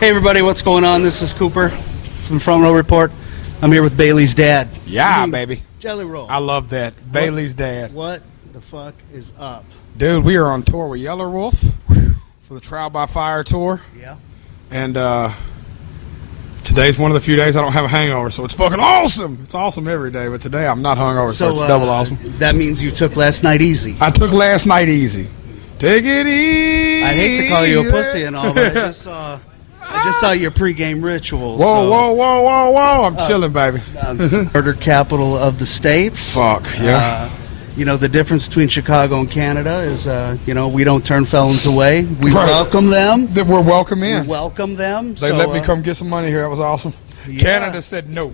Hey everybody, what's going on? This is Cooper from Front Row Report. I'm here with Bailey's dad. Yeah, baby. Jelly roll. I love that. Bailey's dad. What the fuck is up? Dude, we are on tour with Yellow Wolf for the Trial by Fire tour. Yeah. And today's one of the few days I don't have a hangover, so it's fucking awesome. It's awesome every day, but today I'm not hungover, so it's double awesome. That means you took last night easy. I took last night easy. Take it easy. I hate to call you a pussy and all, but I just saw your pregame rituals. Whoa. I'm chilling, baby. Murder capital of the States. Fuck, yeah. You know, the difference between Chicago and Canada is, you know, we don't turn felons away. We welcome them. We're welcome in. We welcome them. They let me come get some money here. That was awesome. Yeah. Canada said no.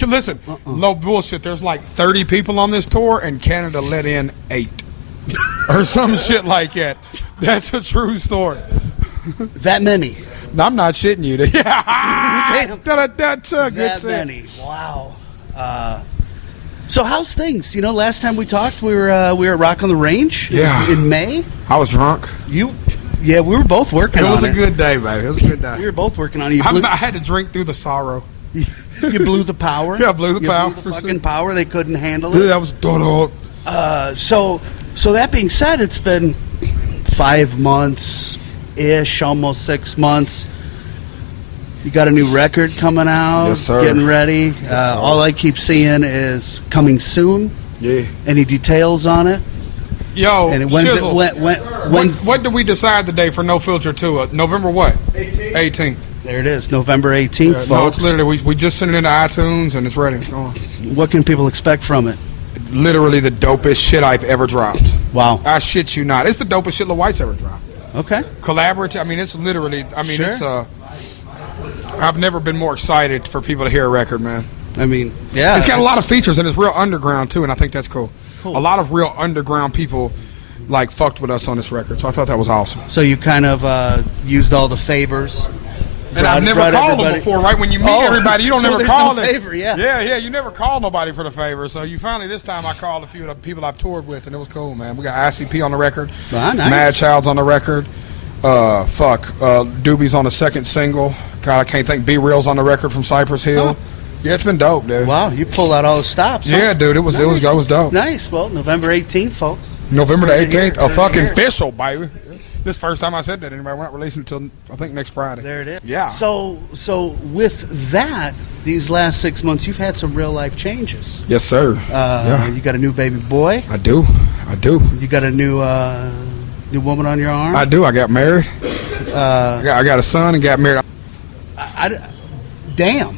Listen, no bullshit. There's like 30 people on this tour, and Canada let in 8. Or some shit like that. That's a true story. That many? I'm not shitting you. Yeah. That's a good that many. Wow. So how's things? You know, last time we talked, we were at Rock on the Range. Yeah. In May. I was drunk. Yeah, we were both working on it. It was a good day, baby. It was a good day. We were both working on it. I had to drink through the sorrow. You blew the power. Yeah, I blew the power. Blew the fucking power. They couldn't handle Dude, it. that was dog. So that being said, it's been 5 months-ish, almost 6 months. You got a new record coming out. Yes, sir. Getting ready. Yes, all I keep seeing is coming soon. Yeah. Any details on it? Yo, and what did we decide today for No Filter 2? November what? 18th. There it is, November 18th, folks. No, it's literally, we just sent it into iTunes and it's ready. It's going. What can people expect from it? Literally the dopest shit I've ever dropped. Wow. I shit you not. It's the dopest shit Lil Whyte's ever dropped. Okay. Collaborative. I mean, it's literally, it's I've never been more excited for people to hear a record, man. I mean, yeah. It's got a lot of features and it's real underground too, and I think that's cool. Cool. A lot of real underground people like fucked with us on this record, so I thought that was awesome. So you kind of used all the favors. And I've never called them before, right? When you meet everybody, you don't so never call no them. Favor, yeah. Yeah, you never call nobody for the favor. So you finally, this time I called a few of the people I've toured with, and it was cool, man. We got ICP on the record, nice. Mad Child's on the record, Doobie's on the second single. God, I can't think. Be Real's on the record from Cypress Hill. Oh. Yeah, it's been dope, dude. Wow, you pulled out all the stops. Yeah, dude, it was dope. Nice. Well, November 18th, folks. November the 18th, a fucking official, baby. This first time I said that anyway. We're not releasing until I think next Friday. There it is. Yeah. So with that, these last 6 months, you've had some real life changes. Yes, sir. You got a new baby boy. I do. You got a new woman on your arm. I do. I got married. I got a son and got married. Damn.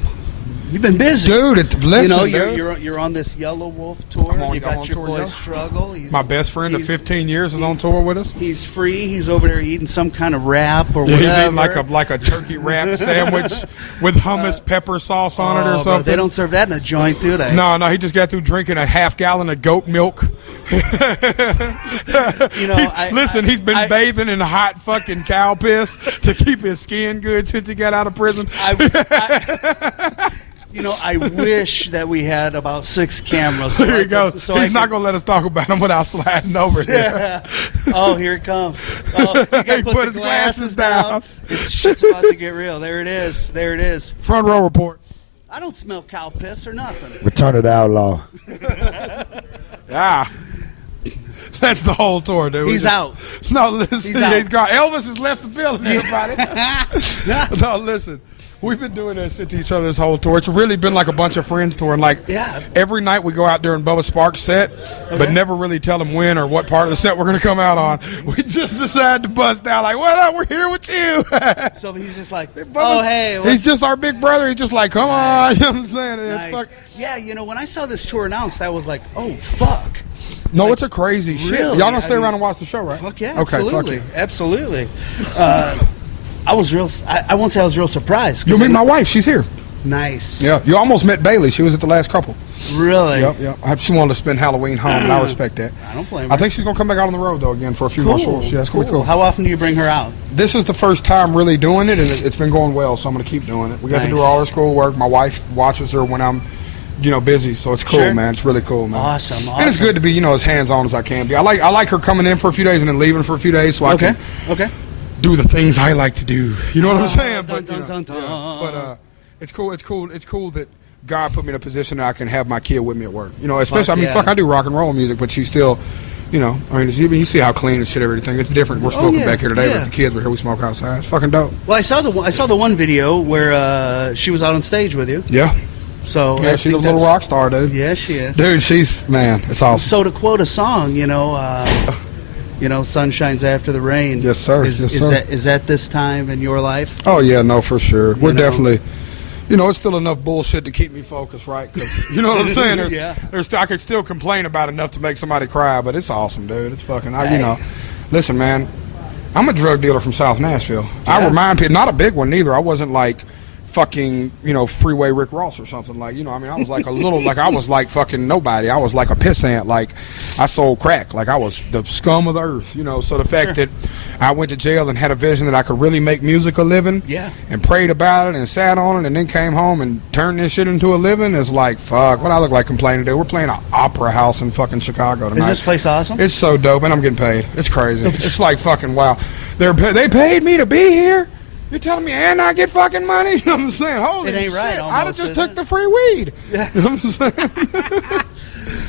You've been busy, dude. Listen, you know, you're on this Yellow Wolf tour. You got your boy Struggle. My best friend of 15 years is on tour with us. He's free. He's over there eating some kind of wrap or whatever. He's eating like a turkey wrap sandwich with hummus pepper sauce on it or something. They don't serve that in a joint, do they? No. He just got through drinking a half gallon of goat milk. He's been bathing in hot fucking cow piss to keep his skin good since he got out of prison. I wish that we had about 6 cameras. So there you go. He's not going to let us talk about him without sliding over there. Oh, here it comes. Oh, you got to put his glasses down. This shit's about to get real. There it is. Front Row Report. I don't smell cow piss or nothing. Return of the Outlaw. Yeah. That's the whole tour, dude. He's out. No, listen. He's gone. Elvis has left the building, everybody. No, listen. We've been doing that shit to each other this whole tour. It's really been like a bunch of friends touring. Every night we go out during Bubba Sparks' set, but never really tell him when or what part of the set we're going to come out on. We just decide to bust out like, what up? We're here with you. So he's just like, oh, hey. He's just our big brother. He's just like, come on. You know what I'm saying? Nice. Yeah, when I saw this tour announced, I was like, oh, fuck. No, it's a crazy shit. Really? Y'all gonna stay around and watch the show, right? Fuck yeah, okay, absolutely. fuck Absolutely. I was I won't say I was real surprised. You'll meet my wife. She's here. Nice. Yeah. You almost met Bailey. She was at the last couple. Really? Yep. She wanted to spend Halloween home, and I respect that. I don't blame her. I think she's going to come back out on the road, though, again for a few more shows. Yeah, it's going to be cool. How often do you bring her out? This is the first time really doing it, and it's been going well, so I'm going to keep doing it. We got to do all her schoolwork. My wife watches her when I'm busy, so it's cool, man. It's really cool, man. Awesome. And it's good to be, as hands-on as I can be. I like her coming in for a few days and then leaving for a few days so I can do the things I like to do. You know what I'm saying? Dun, But, dun, dun, dun. but it's cool. It's cool. It's cool that God put me in a position that I can have my kid with me at work. You know, especially, I do rock and roll music, but she's still, you know, I mean, you see how clean and shit everything. It's different. We're smoking back here today, but the kids were here. We smoke outside. It's fucking dope. Well, I saw the one video where she was out on stage with you. Yeah. So yeah, she's a little rock star, dude. Yeah, she is. Dude, she's, man, it's awesome. So to quote a song, you know, sun shines after the rain. Yes, sir. Is that this time in your life? Oh yeah, no, for sure. We're definitely. You know, it's still enough bullshit to keep me focused, right? 'Cause, you know what I'm saying? I could still complain about enough to make somebody cry, but it's awesome, dude. It's fucking, you know. Listen, man, I'm a drug dealer from South Nashville. Yeah. I remind people, not a big one neither. I wasn't like fucking, you know, Freeway Rick Ross or something. Like, you know, I mean, I was like a little, like I was like fucking nobody. I was like a pissant. Like, I sold crack. Like, I was the scum of the earth, you know. So the fact that I went to jail and had a vision that I could really make music a living, and prayed about it and sat on it and then came home and turned this shit into a living is like, fuck, what I look like complaining to. We're playing an opera house in fucking Chicago tonight. Is this place awesome? It's so dope, and I'm getting paid. It's crazy. It's like fucking wow. They paid me to be here. You're telling me and I get fucking money? You know what I'm saying? Holy it ain't shit. right. Almost, I just took the free weed. Yeah. You know what I'm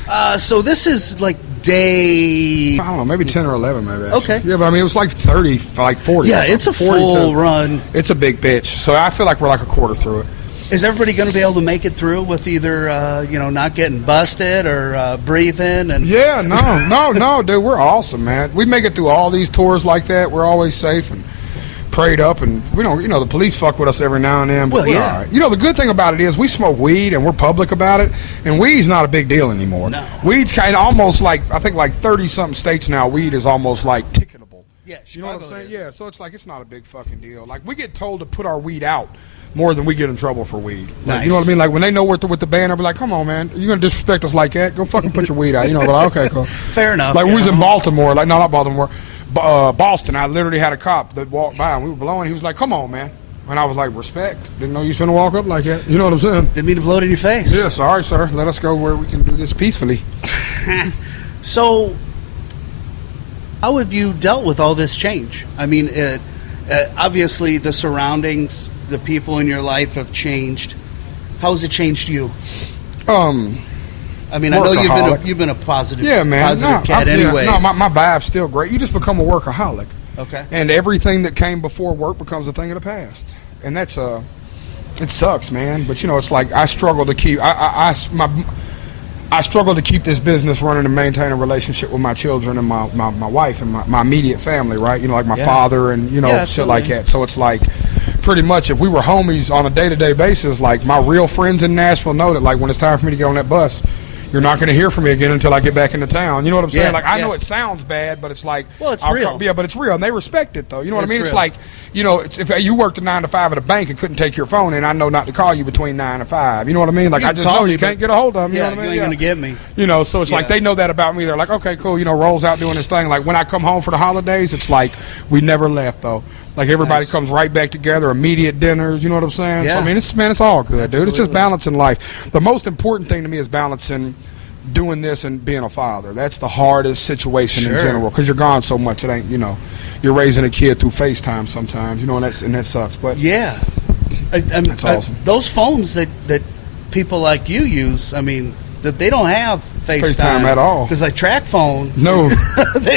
saying? So this is like day, I don't know, maybe 10 or 11 maybe. Actually. Okay. Yeah, but I mean, it was like 30, like 40. Yeah, it's a 42. full run. It's a big bitch. So I feel like we're like a quarter through it. Is everybody going to be able to make it through with either, not getting busted or breathing? And yeah, no, dude, we're awesome, man. We make it through all these tours like that. We're always safe and prayed up, and we don't, you know, the police fuck with us every now and then, but well, we're all right. You know, the good thing about it is we smoke weed and we're public about it, and weed's not a big deal anymore. No. Weed's kind of almost like, I think like 30-something states now, weed is almost like ticketable. Yeah, you know what I'm saying? Is. Yeah, so it's like, it's not a big fucking deal. Like, we get told to put our weed out more than we get in trouble for weed. Like, nice. You know what I mean? Like, when they know we're with the band, they'll be like, come on, man, you're going to disrespect us like that? Go fucking put your weed out. You know, but like, okay, cool. Fair enough. Like, we was in Baltimore, like, no, not Baltimore, Boston. I literally had a cop that walked by and we were blowing. He was like, come on, man. And I was like, respect. Didn't know you was finna walk up like that. You know what I'm saying? Didn't mean to blow it in your face. Yeah, sorry, sir. Let us go where we can do this peacefully. So, how have you dealt with all this change? I mean, obviously the surroundings, the people in your life have changed. How has it changed you? I mean, I know you've been a positive, positive cat anyway. No, my vibe's still great. You just become a workaholic. Okay. And everything that came before work becomes a thing of the past. And that's it sucks, man. But you know, it's like I struggle to keep I struggle to keep this business running and maintain a relationship with my children and my wife and my immediate family, right? You know, like my father and shit like that. So it's like pretty much if we were homies on a day-to-day basis, like my real friends in Nashville know that like when it's time for me to get on that bus, you're not going to hear from me again until I get back into town. You know what I'm saying? Like, I know it sounds bad, but it's like... Well, it's real. Yeah, but it's real, and they respect it, though. You know what I mean? Real. It's like, you know, if you worked a 9 to 5 at a bank and couldn't take your phone, and I know not to call you between 9 and 5. You know what I mean? Like, I just know you can't get a hold of them. You know what I mean? You ain't going to get me. You know, so it's like they know that about me. They're like, okay, cool. You know, Roll's out doing his thing. Like, when I come home for the holidays, it's like we never left, though. Like, everybody comes right back together, immediate dinners, you know what I'm saying? Yeah. So, I mean, it's all good, dude. It's just balancing life. The most important thing to me is balancing doing this and being a father. That's the hardest situation in general because you're gone so much. It ain't, you know, you're raising a kid through FaceTime sometimes, you know, and that sucks. But yeah, that's awesome. Those phones that people like you use, I mean, that they don't have FaceTime at all. Because like track phone. No.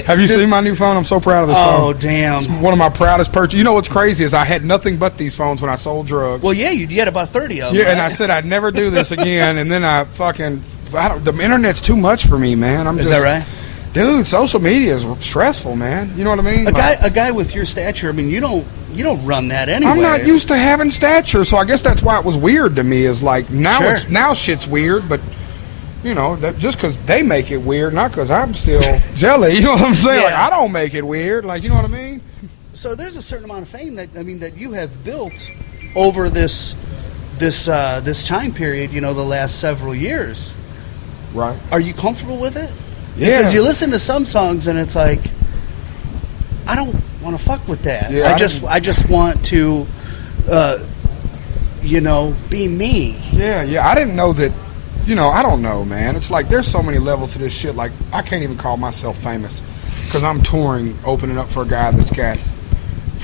Have you seen my new phone? I'm so proud of this phone. Oh, damn. It's one of my proudest purchases. You know what's crazy is I had nothing but these phones when I sold drugs. Well, yeah, you had about 30 of them. Yeah, right? and I said I'd never do this again, and then the internet's too much for me, man. Is that right? Dude, social media is stressful, man. You know what I mean? A guy with your stature, I mean, you don't run that anyway. I'm not used to having stature, so I guess that's why it was weird to me. Is like now shit's weird, but you know, just because they make it weird, not because I'm still jelly. You know what I'm saying? Yeah. Like I don't make it weird. Like you know what I mean? So there's a certain amount of fame that you have built over this time period. You know, the last several years. Right. Are you comfortable with it? Yeah. Because you listen to some songs and it's like, I don't want to fuck with that. Yeah, I just want to, be me. Yeah. I didn't know that. You know, I don't know, man. It's like there's so many levels to this shit. Like I can't even call myself famous because I'm touring, opening up for a guy that's got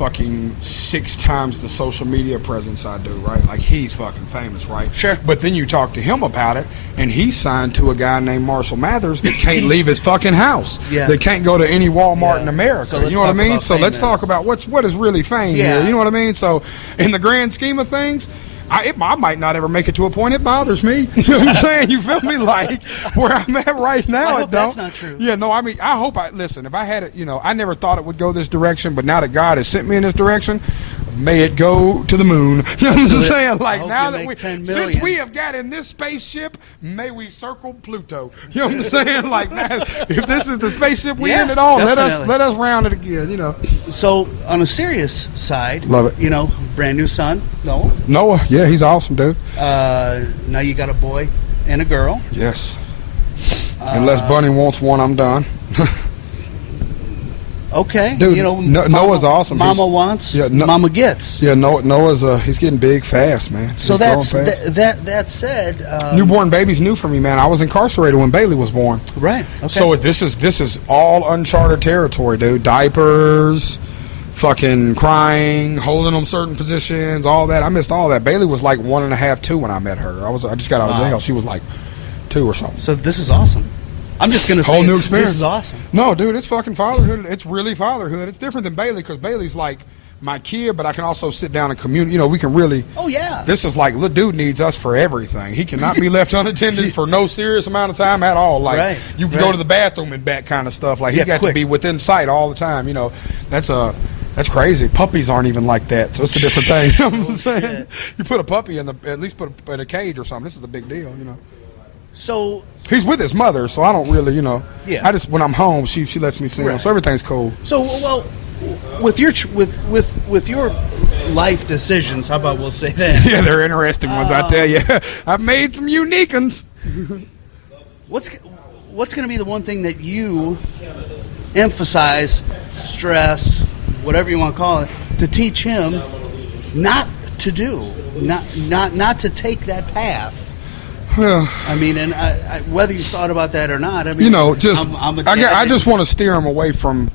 fucking 6 times the social media presence I do, right? Like, he's fucking famous, right? Sure. But then you talk to him about it, and he's signed to a guy named Marshall Mathers that can't leave his fucking house. Yeah. That can't go to any Walmart in America. So you know what I mean? So let's famous. talk about what is really fame here. You know what I mean? So in the grand scheme of things, I might not ever make it to a point it bothers me. You know what I'm saying? You feel me? Like, where I'm at right now, I hope it don't. that's not true. Yeah, no, I mean, I hope listen, if I had it, I never thought it would go this direction, but now that God has sent me in this direction, may it go to the moon. You know what I'm saying? Like, now that since we have got in this spaceship, may we circle Pluto. You know what I'm saying? Like, now, if this is the spaceship we end it on, let us round it again, So, on a serious side, love it. Brand new son, Noah. Noah, yeah, he's awesome, dude. Now you got a boy and a girl. Yes. Unless Bunny wants one, I'm done. Okay, dude. Noah's awesome. Mama wants, Mama gets. Yeah, Noah's he's getting big fast, man. So that said, newborn baby's new for me, man. I was incarcerated when Bailey was born. Right. Okay. So this is all uncharted territory, dude. Diapers, fucking crying, holding them certain positions, all that. I missed all that. Bailey was like 1.5, 2 when I met her. I just got out of jail. She was like 2 or something. So this is awesome. I'm just gonna say, whole new experience. This is awesome. No, dude, it's fucking fatherhood. It's really fatherhood. It's different than Bailey, because Bailey's like my kid, but I can also sit down and communicate. We can really. Oh yeah. This is like, little dude needs us for everything. He cannot be left unattended for no serious amount of time at all. Like, you can go to the bathroom and back kind of stuff. Like, he got to be within sight all the time. That's crazy. Puppies aren't even like that, so it's a different thing. You know what I'm saying? You put a puppy at least put in a cage or something. This is a big deal, So he's with his mother, so I don't really, Yeah. I just, when I'm home, she lets me see him, so everything's cool. So, well, with your life decisions, how about we'll say that? Yeah, they're interesting ones, I tell you. I've made some unique ones. What's going to be the one thing that you emphasize, stress, whatever you want to call it, to teach him not to do, not to take that path? Well, I mean, and whether you thought about that or not, I mean, I just want to steer him away from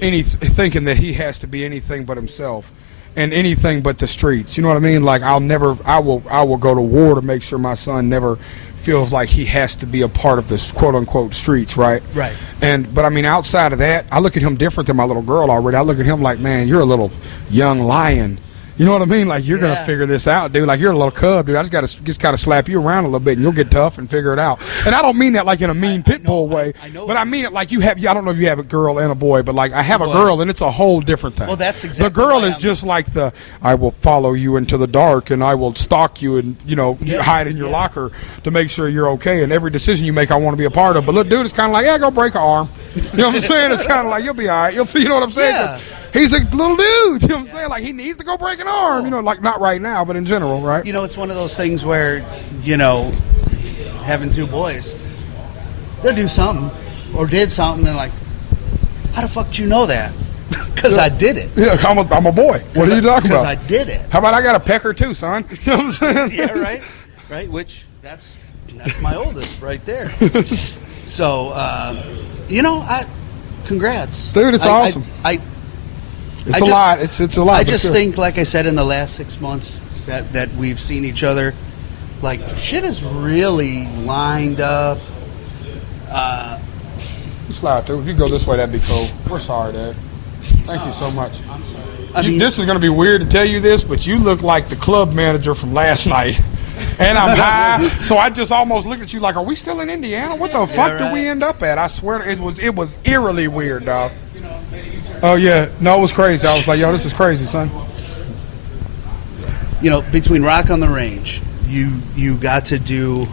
thinking that he has to be anything but himself and anything but the streets. You know what I mean? Like, I will go to war to make sure my son never feels like he has to be a part of this quote unquote streets, right? Right. But I mean, outside of that, I look at him different than my little girl already. I look at him like, man, you're a little young lion. You know what I mean? Like, you're gonna figure this out, dude. Like, you're a little cub, dude. I just kind of slap you around a little bit, and you'll get tough and figure it out. And I don't mean that like in a mean pit bull way, but I mean it like I don't know if you have a girl and a boy, but like I have a girl, and it's a whole different thing. Well, that's exactly. The girl is just like I will follow you into the dark, and I will stalk you, and hide in your locker to make sure you're okay. And every decision you make, I want to be a part of. But look, dude, it's kind of like, go break an arm. You know what I'm saying? It's kind of like, you'll be all right. You know what I'm saying? Yeah. He's a little dude, you know what I'm saying? Like, he needs to go break an arm, like, not right now, but in general, right? It's one of those things where, having 2 boys, they'll do something or did something, and like, how the fuck did you know that? Because I did it. Yeah, I'm a boy. What are you talking about? Because I did it. How about I got a pecker too, son? You know what I'm saying? Yeah, right. Right, which, that's my oldest right there. So, congrats. Dude, it's awesome. It's a lot. It's a lot. I just think, like I said, in the last 6 months that we've seen each other, like, shit is really lined up. Slide through. If you go this way, that'd be cool. We're sorry, Dad. Thank you so much. I mean, this is going to be weird to tell you this, but you look like the club manager from last night. And I'm high, so I just almost looked at you like, are we still in Indiana? What the fuck did we end up at? I swear it was eerily weird, dog. Oh yeah, no, it was crazy. I was like, yo, this is crazy, son. Between Rock on the Range, you got to do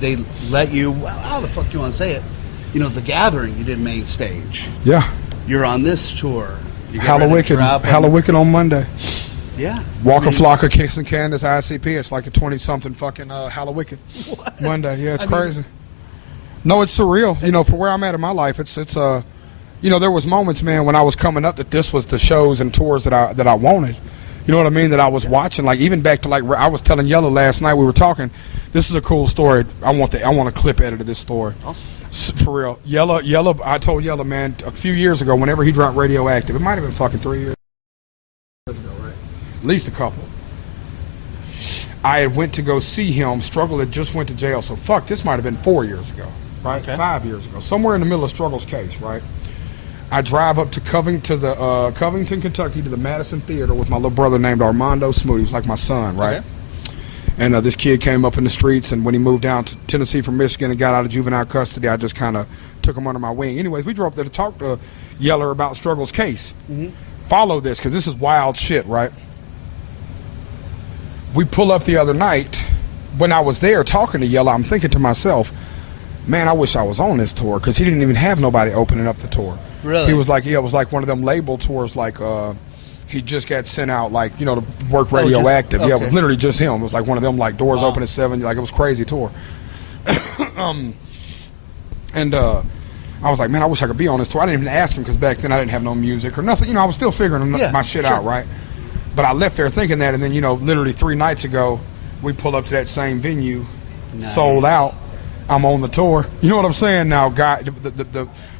they let you. How the fuck you want to say it? The Gathering, you did main stage. Yeah. You're on this tour. Hallowicked on Monday. Yeah. Walker Flocka, Kingston Candace, ICP. It's like the 20-something fucking Hallowicked Monday. Yeah, it's crazy. No, it's surreal. For where I'm at in my life, it's there was moments, man, when I was coming up that this was the shows and tours that I wanted. You know what I mean? That I was watching, like, even back to, like, I was telling Yella last night, we were talking. This is a cool story. I want a clip edit of this story. Awesome. For real. Yella, I told Yella, man, a few years ago, whenever he dropped Radioactive, it might have been fucking 3 years. at least a couple. I had went to go see him. Struggle had just went to jail. So fuck, this might have been 4 years ago, right? Okay. 5 years ago, somewhere in the middle of Struggle's case, right? I drive up to Covington, Kentucky, to the Madison Theater with my little brother named Armando Smoot. He was like my son, right? Okay. And this kid came up in the streets, and when he moved down to Tennessee from Michigan and got out of juvenile custody, I just kind of took him under my wing. Anyways, we drove up there to talk to Yeller about Struggle's case. Mm-hmm. Follow this, because this is wild shit, right? We pull up the other night. When I was there talking to Yeller, I'm thinking to myself, man, I wish I was on this tour, because he didn't even have nobody opening up the tour. Really? He was like, yeah, it was like one of them label tours, like he just got sent out, like, you know, to work Radioactive. Okay. Yeah, it was literally just him. It was like one of them, like, doors open at 7, like, it was crazy tour. I was like, man, I wish I could be on this tour. I didn't even ask him, because back then I didn't have no music or nothing. You know, I was still figuring my shit out, right? But I left there thinking that, and then, you know, literally 3 nights ago, we pull up to that same venue, sold out. I'm on the tour. You know what I'm saying? Now, God,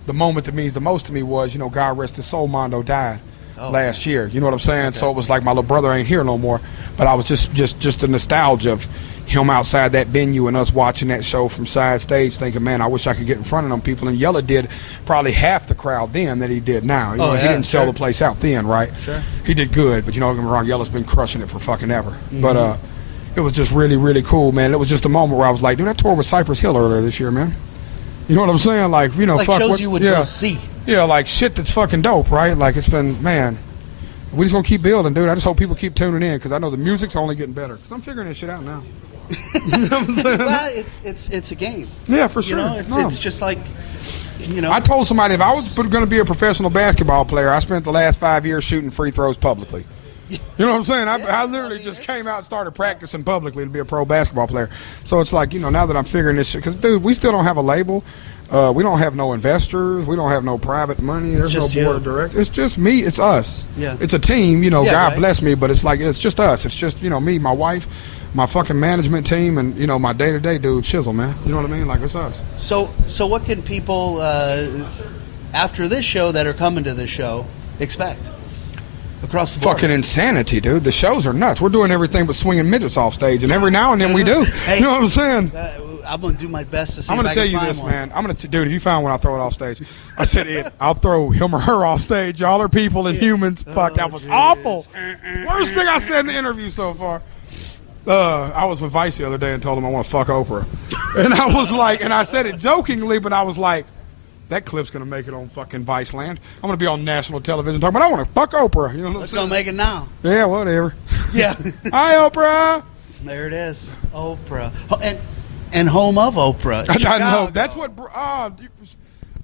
the moment that means the most to me was, you know, God rest his soul, Mondo died last year. You know what I'm saying? Okay. So it was like my little brother ain't here no more. But I was just the nostalgia of him outside that venue and us watching that show from side stage, thinking, man, I wish I could get in front of them people. And Yeller did probably half the crowd then that he did now. You know, he didn't sell the place out then, right? Sure. He did good, but you know, don't get me wrong, Yeller's been crushing it for fucking ever. Mm-hmm. But it was just really, really cool, man. It was just a moment where I was like, dude, I toured with Cypress Hill earlier this year, man. You know what I'm saying? Like, you know, like fuck shows what you would go see. Yeah, like shit that's fucking dope, right? Like, it's been, man, we just gonna keep building, dude. I just hope people keep tuning in, because I know the music's only getting better. Because I'm figuring this shit out now. You know what I'm saying? Well, it's a game. Yeah, for sure. You know, it's just like, you know. I told somebody if I was going to be a professional basketball player, I spent the last 5 years shooting free throws publicly. You know what I'm saying? I literally just came out and started practicing publicly to be a pro basketball player. So it's like, you know, now that I'm figuring this shit, because, dude, we still don't have a label. We don't have no investors. We don't have no private money. There's no board of directors. It's just me. It's us. Yeah. It's a team. You know, God bless me, but it's like, it's just us. It's just, you know, me, my wife, my fucking management team, and, you know, my day-to-day dude, Chisel, man. You know what I mean? Like, it's us. So what can people, after this show that are coming to this show, expect? Across the board. Fucking insanity, dude. The shows are nuts. We're doing everything but swinging midgets off stage, and every now and then we do. Hey, you know what I'm saying? I'm going to do my best to see I'm going to tell you this, man. Dude, if you find one, I'll throw it off stage. I said, I'll throw him or her off stage. Y'all are people and humans. Fuck, that was awful. Worst thing I said in the interview so far. I was with Vice the other day and told him I want to fuck Oprah. And I was like, and I said it jokingly, but I was like, that clip's going to make it on fucking Vice Land. I'm going to be on national television talking about I want to fuck Oprah. You know what I'm saying? Let's go make it now. Yeah, whatever. Yeah. Hi, Oprah. There it is. Oprah. And home of Oprah. I know. That's what.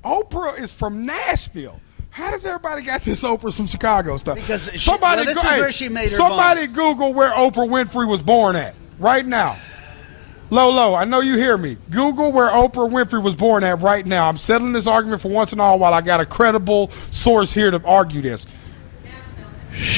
Oprah is from Nashville. How does everybody got this Oprah's from Chicago stuff? Because this is where she made her Somebody bones. Google where Oprah Winfrey was born at right now. Lolo, I know you hear me. Google where Oprah Winfrey was born at right now. I'm settling this argument for once and all while I got a credible source here to argue this.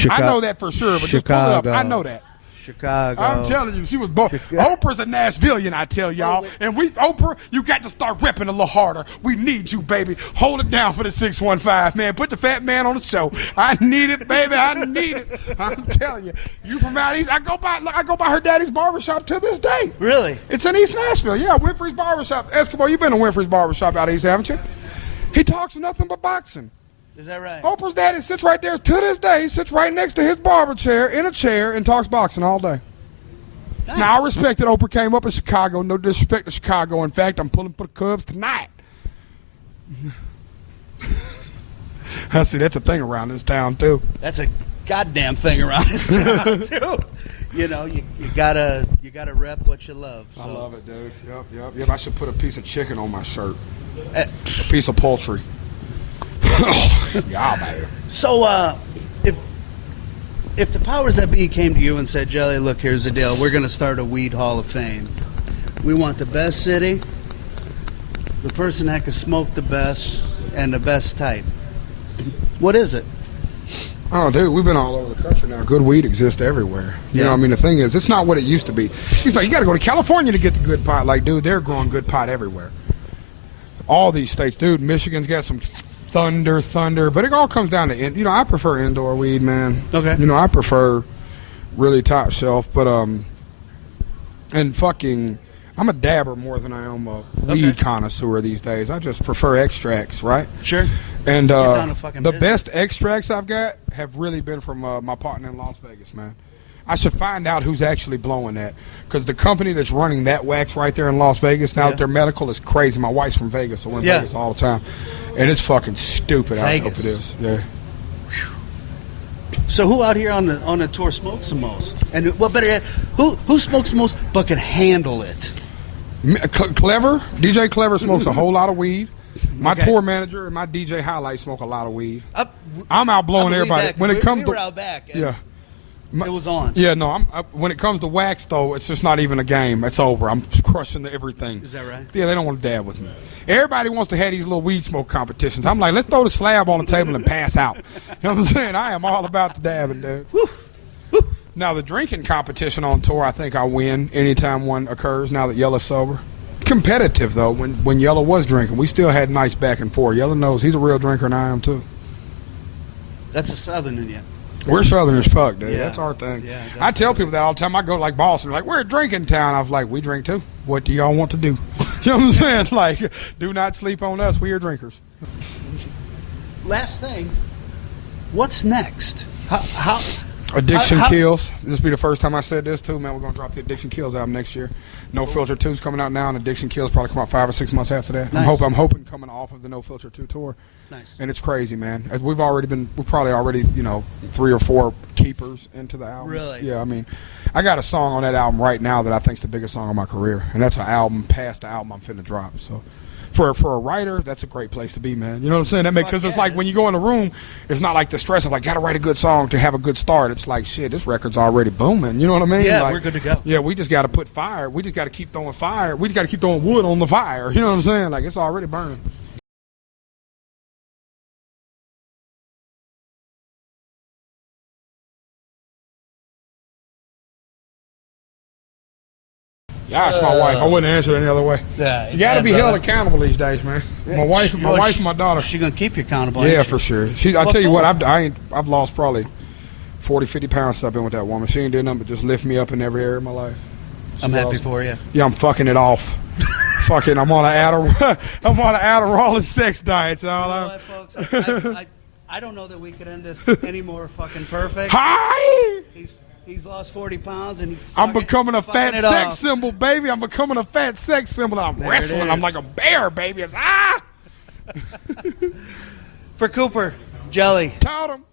I know that for sure, but just pull it up. I know that. Chicago. I'm telling you, she was born. Oprah's a Nashvilleian, I tell y'all. And Oprah, you got to start repping a little harder. We need you, baby. Hold it down for the 615, man. Put the fat man on the show. I need it, baby. I need it. I'm telling you. You from out east? I go by her daddy's barbershop to this day. Really? It's in East Nashville. Yeah, Winfrey's barbershop. Eskimo, you've been to Winfrey's barbershop out east, haven't you? He talks nothing but boxing. Is that right? Oprah's daddy sits right there to this day, sits right next to his barber chair in a chair and talks boxing all day. Nice. Now, I respect that Oprah came up in Chicago. No disrespect to Chicago. In fact, I'm pulling for the Cubs tonight. I see that's a thing around this town, too. That's a goddamn thing around this town, too. You know, you gotta rep what you love. So. I love it, dude. Yep. I should put a piece of chicken on my shirt. A piece of poultry. Yeah, man. So, if the powers that be came to you and said, Jelly, look, here's the deal. We're going to start a weed hall of fame. We want the best city, the person that can smoke the best, and the best type. What is it? Oh, dude, we've been all over the country now. Good weed exists everywhere. You know, I mean, the thing is, it's not what it used to be. He's like, you got to go to California to get the good pot. Like, dude, they're growing good pot everywhere. All these states, dude. Michigan's got some thunder, but it all comes down to, you know, I prefer indoor weed, man. Okay. You know, I prefer really top shelf. But and fucking, I'm a dabber more than I am a weed connoisseur these days. I just prefer extracts, right? Sure. And the best extracts I've got have really been from my partner in Las Vegas, man. I should find out who's actually blowing that, because the company that's running that wax right there in Las Vegas, now that their medical is crazy. My wife's from Vegas, so we're in Vegas all the time. And it's fucking stupid. I hope it is. Yeah. So who out here on the tour smokes the most? And what better yet, who smokes the most but can handle it? Clever. DJ Clever smokes a whole lot of weed. My tour manager and my DJ Highlight smoke a lot of weed. I'm out blowing everybody. When it comes we were out back. Yeah. It was on. Yeah, no. When it comes to wax, though, it's just not even a game. It's over. I'm crushing everything. Is that right? Yeah, they don't want to dab with me. Everybody wants to have these little weed smoke competitions. I'm like, let's throw the slab on the table and pass out. You know what I'm saying? I am all about the dabbing, dude. Now, the drinking competition on tour, I think I win anytime one occurs now that Yellow's sober. Competitive, though. When Yellow was drinking, we still had nights back and forth. Yellow knows he's a real drinker, and I am, too. That's a Southern in you. We're Southern as fuck, dude. Yeah. That's our thing. Yeah, I tell people that all the time. I go like Boston, like, we're a drinking town. I was like, we drink too. What do y'all want to do? You know what I'm saying? Like, do not sleep on us. We are drinkers. Last thing, what's next? Addiction Kills. This will be the first time I said this too, man. We're gonna drop the Addiction Kills album next year. No Filter 2's coming out now, and Addiction Kills probably come out 5 or 6 months after that. Nice. I'm hoping coming off of the No Filter 2 tour. Nice. And it's crazy, man. We're probably already, 3 or 4 keepers into the album. Really? Yeah, I mean, I got a song on that album right now that I think is the biggest song of my career, and that's an album past the album I'm finna drop. So, for a writer, that's a great place to be, man. You know what I'm saying? Because it's like when you go in the room, it's not like the stress of like gotta write a good song to have a good start. It's like shit, this record's already booming. You know what I mean? Yeah, like, we're good to go. Yeah, we just got to put fire. We just got to keep throwing fire. We just got to keep throwing wood on the fire. You know what I'm saying? Like it's already burning. Yeah, it's my wife. I wouldn't answer it any other way. Yeah, you got to be held accountable these days, man. My wife, and my daughter. She's gonna keep you accountable. Yeah, for sure. I tell you what, I've lost probably 40, 50 pounds since I've been with that woman. She ain't doing nothing but just lift me up in every area of my life. I'm happy for you. Yeah, I'm fucking it off. Fucking, I'm on an Adderall and sex diet, y'all. You know what, folks? I don't know that we could end this any more fucking perfect. Hi. He's lost 40 pounds and I'm becoming a fat sex symbol, baby. I'm becoming a fat sex symbol. I'm wrestling. I'm like a bear, baby. It's For Cooper, Jelly. Told him.